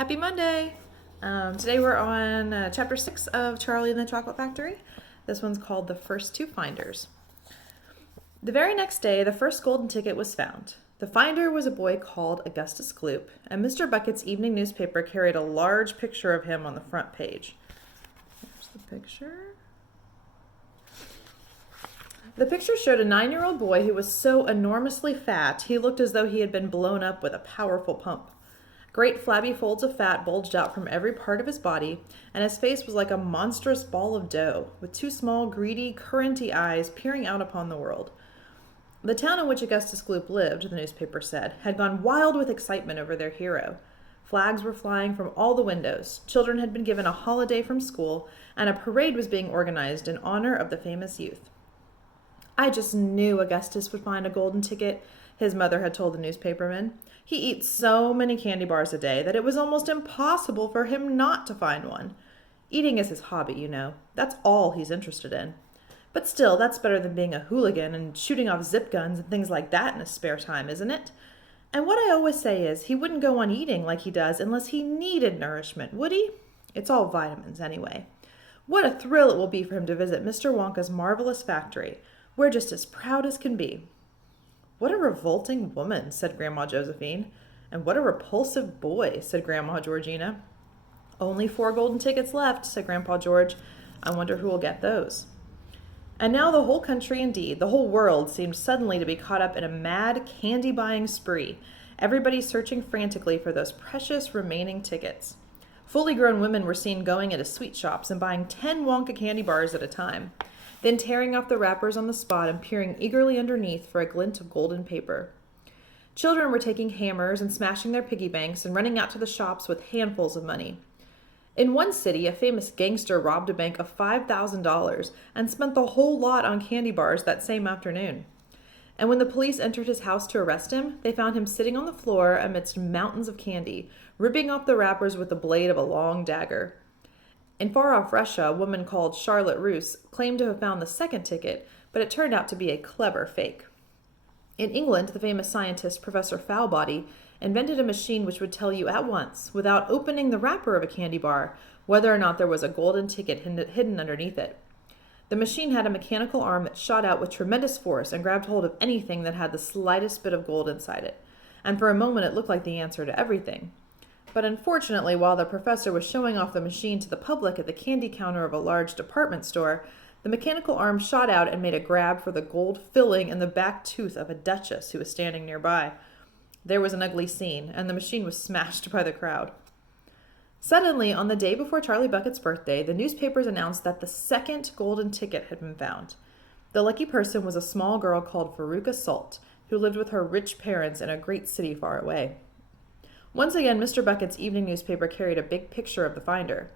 Happy Monday! Today we're on chapter 6 of Charlie and the Chocolate Factory. This one's called The First Two Finders. The very next day, the first golden ticket was found. The finder was a boy called Augustus Gloop, and Mr. Bucket's evening newspaper carried a large picture of him on the front page. Here's the picture. The picture showed a 9-year-old boy who was so enormously fat he looked as though he had been blown up with a powerful pump. Great flabby folds of fat bulged out from every part of his body, and his face was like a monstrous ball of dough, with two small, greedy, curranty eyes peering out upon the world. The town in which Augustus Gloop lived, the newspaper said, had gone wild with excitement over their hero. Flags were flying from all the windows, children had been given a holiday from school, and a parade was being organized in honor of the famous youth. "I just knew Augustus would find a golden ticket," his mother had told the newspaperman. "He eats so many candy bars a day that it was almost impossible for him not to find one. Eating is his hobby, you know. That's all he's interested in. But still, that's better than being a hooligan and shooting off zip guns and things like that in his spare time, isn't it? And what I always say is, he wouldn't go on eating like he does unless he needed nourishment, would he? It's all vitamins, anyway. What a thrill it will be for him to visit Mr. Wonka's marvelous factory. We're just as proud as can be." "What a revolting woman," said Grandma Josephine. "And what a repulsive boy," said Grandma Georgina. "Only 4 golden tickets left," said Grandpa George. "I wonder who will get those." And now the whole country, indeed, the whole world, seemed suddenly to be caught up in a mad candy-buying spree, everybody searching frantically for those precious remaining tickets. Fully grown women were seen going into sweet shops and buying 10 Wonka candy bars at a time, then tearing off the wrappers on the spot and peering eagerly underneath for a glint of golden paper. Children were taking hammers and smashing their piggy banks and running out to the shops with handfuls of money. In one city, a famous gangster robbed a bank of $5,000 and spent the whole lot on candy bars that same afternoon. And when the police entered his house to arrest him, they found him sitting on the floor amidst mountains of candy, ripping off the wrappers with the blade of a long dagger. In far-off Russia, a woman called Charlotte Roos claimed to have found the second ticket, but it turned out to be a clever fake. In England, the famous scientist Professor Foulbody invented a machine which would tell you at once, without opening the wrapper of a candy bar, whether or not there was a golden ticket hidden underneath it. The machine had a mechanical arm that shot out with tremendous force and grabbed hold of anything that had the slightest bit of gold inside it, and for a moment it looked like the answer to everything. But unfortunately, while the professor was showing off the machine to the public at the candy counter of a large department store, the mechanical arm shot out and made a grab for the gold filling in the back tooth of a duchess who was standing nearby. There was an ugly scene, and the machine was smashed by the crowd. Suddenly, on the day before Charlie Bucket's birthday, the newspapers announced that the second golden ticket had been found. The lucky person was a small girl called Veruca Salt, who lived with her rich parents in a great city far away. Once again, Mr. Bucket's evening newspaper carried a big picture of the finder.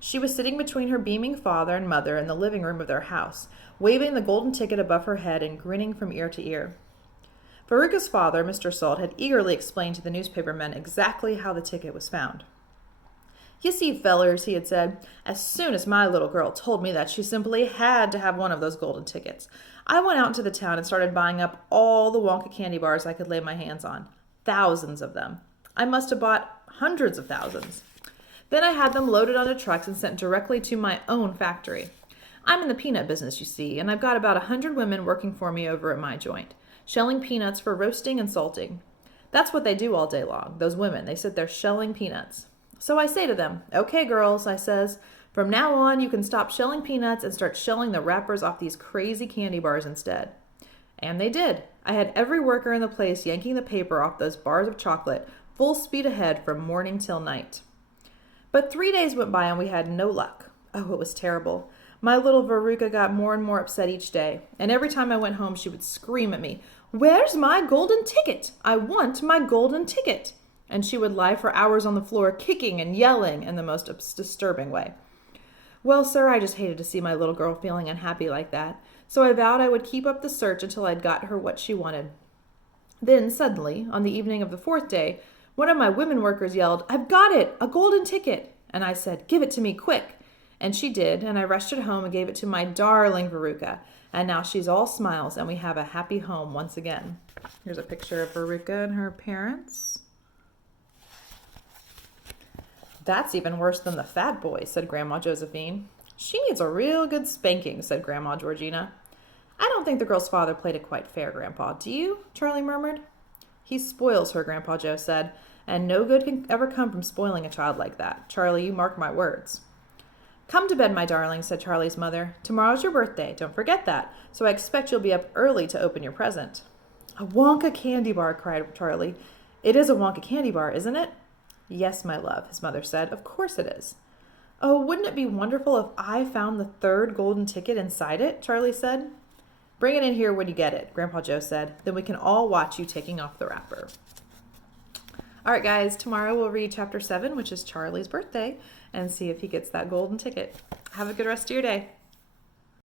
She was sitting between her beaming father and mother in the living room of their house, waving the golden ticket above her head and grinning from ear to ear. Veruca's father, Mr. Salt, had eagerly explained to the newspapermen exactly how the ticket was found. "You see, fellers," he had said, "as soon as my little girl told me that she simply had to have one of those golden tickets, I went out into the town and started buying up all the Wonka candy bars I could lay my hands on. Thousands of them. I must have bought hundreds of thousands. Then I had them loaded onto trucks and sent directly to my own factory. I'm in the peanut business, you see, and I've got about 100 women working for me over at my joint, shelling peanuts for roasting and salting. That's what they do all day long, those women. They sit there shelling peanuts. So I say to them, 'Okay, girls,' I says, 'from now on you can stop shelling peanuts and start shelling the wrappers off these crazy candy bars instead.' And they did. I had every worker in the place yanking the paper off those bars of chocolate, full speed ahead from morning till night. But 3 days went by and we had no luck. Oh, it was terrible. My little Veruca got more and more upset each day, and every time I went home she would scream at me, 'Where's my golden ticket? I want my golden ticket!' And she would lie for hours on the floor kicking and yelling in the most disturbing way. Well, sir, I just hated to see my little girl feeling unhappy like that, so I vowed I would keep up the search until I'd got her what she wanted. Then, suddenly, on the evening of the 4th day, one of my women workers yelled, 'I've got it! A golden ticket!' And I said, 'Give it to me, quick!' And she did, and I rushed it home and gave it to my darling Veruca. And now she's all smiles, and we have a happy home once again." Here's a picture of Veruca and her parents. That's even worse than the fat boy, said Grandma Josephine. She needs a real good spanking, said Grandma Georgina. I don't think the girl's father played it quite fair, Grandpa. Do you? Charlie murmured. He spoils her, Grandpa Joe said, and no good can ever come from spoiling a child like that. Charlie, you mark my words. Come to bed, my darling, said Charlie's mother. Tomorrow's your birthday. Don't forget that. So I expect you'll be up early to open your present. A Wonka candy bar, cried Charlie. It is a Wonka candy bar, isn't it? Yes, my love, his mother said. Of course it is. Oh, wouldn't it be wonderful if I found the third golden ticket inside it? Charlie said. Bring it in here when you get it, Grandpa Joe said. Then we can all watch you taking off the wrapper. All right, guys, tomorrow we'll read chapter 7, which is Charlie's birthday, and see if he gets that golden ticket. Have a good rest of your day.